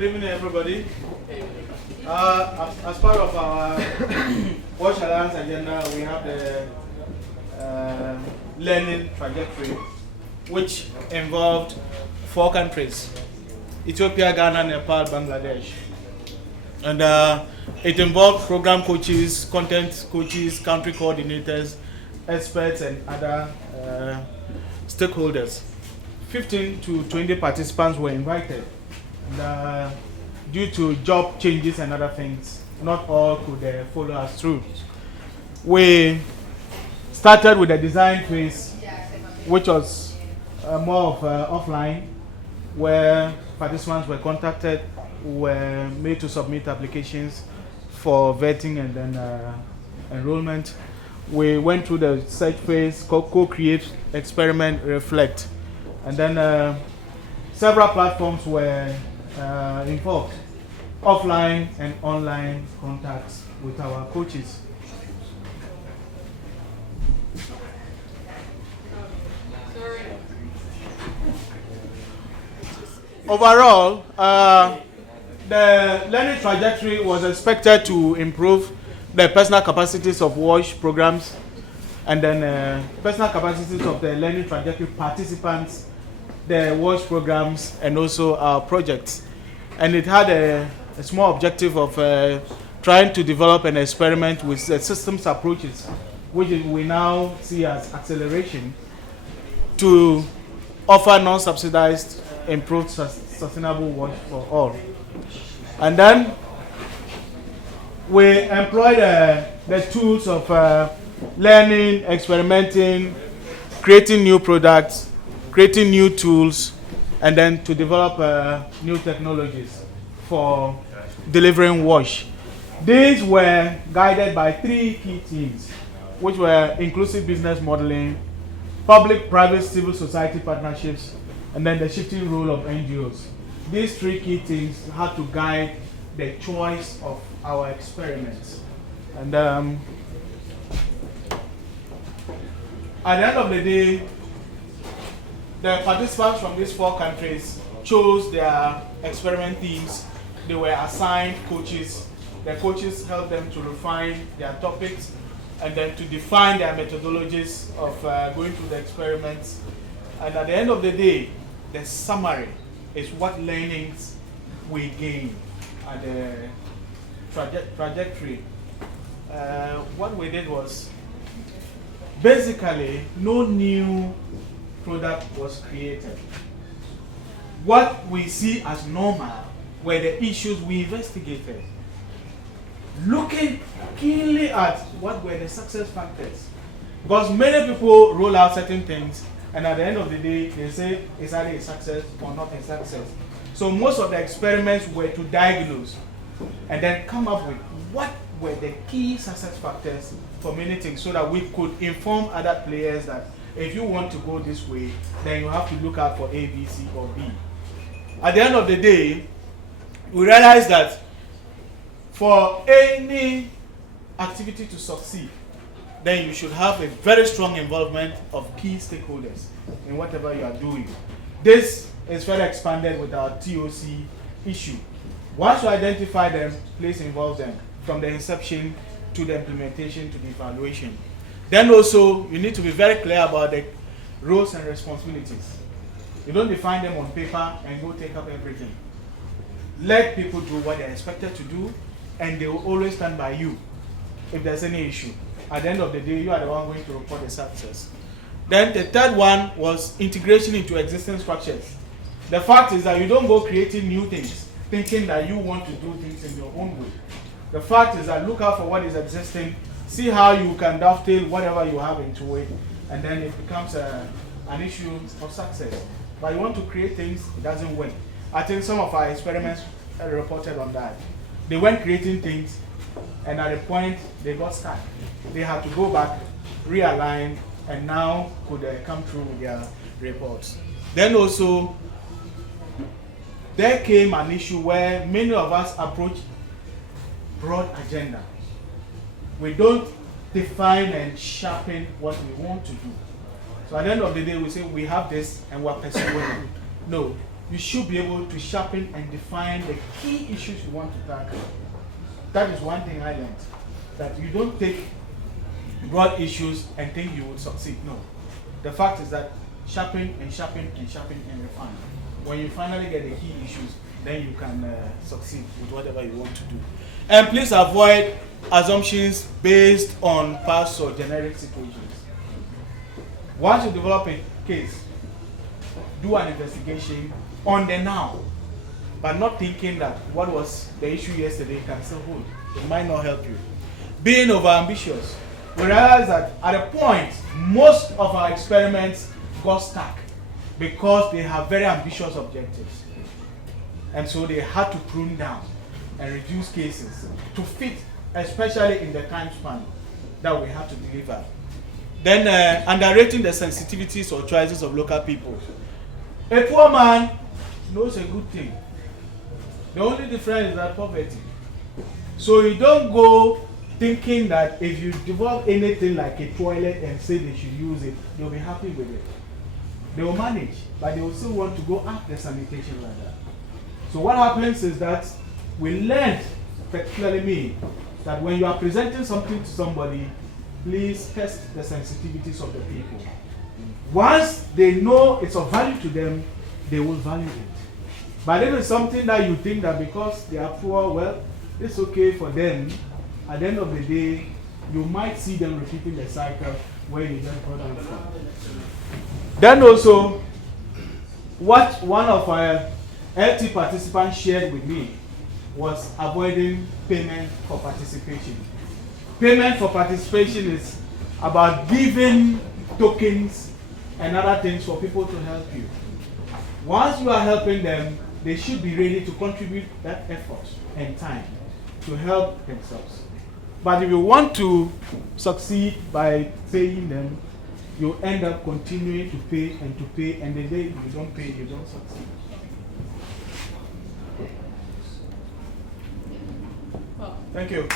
Good evening, everybody. As part of our Watch Alliance agenda, we have the learning trajectory, which involved 4 countries: Ethiopia, Ghana, Nepal, Bangladesh. And it involved program coaches, content coaches, country coordinators, experts, and other stakeholders. 15 to 20 participants were invited. And, due to job changes and other things, not all could follow us through. We started with the design phase, which was more of offline, where participants were contacted, were made to submit applications for vetting and then enrollment. We went through the search phase, co-create, experiment, reflect. And then several platforms were involved, offline and online contacts with our coaches. Overall, the learning trajectory was expected to improve the personal capacities of WASH programs and then personal capacities of the learning trajectory participants, the WASH programs, and also our projects. And it had a small objective of trying to develop an experiment with systems approaches, which we now see as acceleration, to offer non-subsidized, improved, sustainable WASH for all. And then we employed the tools of learning, experimenting, creating new products, creating new tools, and then to develop new technologies for delivering WASH. These were guided by 3 key themes, which were inclusive business modeling, public-private civil society partnerships, and then the shifting role of NGOs. These 3 key themes had to guide the choice of our experiments. And at the end of the day, the participants from these 4 countries chose their experiment themes. They were assigned coaches. The coaches helped them to refine their topics and then to define their methodologies of going through the experiments. And at the end of the day, the summary is what learnings we gain at the trajectory. What we did was basically no new product was created. What we see as normal were the issues we investigated, looking keenly at what were the success factors. Because many people roll out certain things, and at the end of the day, they say it's either a success or not a success. So most of the experiments were to diagnose and then come up with what were the key success factors for many things, so that we could inform other players that if you want to go this way, then you have to look out for A, B, C, or B. At the end of the day, we realized that for any activity to succeed, then you should have a very strong involvement of key stakeholders in whatever you are doing. This is further expanded with our TOC issue. Once you identify them, please involve them from the inception to the implementation to the evaluation. Then also, you need to be very clear about the roles and responsibilities. You don't define them on paper and go take up everything. Let people do what they're expected to do, and they will always stand by you if there's any issue. At the end of the day, you are the one going to report the success. Then the third one was integration into existing structures. The fact is that you don't go creating new things, thinking that you want to do things in your own way. The fact is that look out for what is existing, see how you can dovetail whatever you have into it, and then it becomes an issue of success. But you want to create things, it doesn't work. I think some of our experiments reported on that. They went creating things, and at a point, they got stuck. They had to go back, realign, and now could come through with their reports. Then also, there came an issue where many of us approach broad agenda. We don't define and sharpen what we want to do. So at the end of the day, we say we have this and we're pursuing it. No, you should be able to sharpen and define the key issues you want to tackle. That is one thing I learned. That you don't take broad issues and think you will succeed. No. The fact is that sharpen and sharpen and sharpen and refine. When you finally get the key issues, then you can succeed with whatever you want to do. And please avoid assumptions based on past or generic situations. Once you develop a case, do an investigation on the now, but not thinking that what was the issue yesterday can still hold. It might not help you. Being overambitious. We realize that at a point, most of our experiments got stuck because they have very ambitious objectives. And so they had to prune down and reduce cases to fit, especially in the time span that we have to deliver. Then underrating the sensitivities or choices of local people. A poor man knows a good thing. The only difference is that poverty. So you don't go thinking that if you develop anything like a toilet and say they should use it, they'll be happy with it. They will manage, but they will still want to go up the sanitation ladder. So what happens is that we learned, particularly me, that when you are presenting something to somebody, please test the sensitivities of the people. Once they know it's of value to them, they will value it. But if it's something that you think that because they are poor, well, it's okay for them, at the end of the day, you might see them repeating the cycle where you just brought them from. Then also, what one of our LT participants shared with me was avoiding payment for participation. Payment for participation is about giving tokens and other things for people to help you. Once you are helping them, they should be ready to contribute that effort and time to help themselves. But if you want to succeed by paying them, you end up continuing to pay, and the day you don't pay, you don't succeed. Well, Thank you.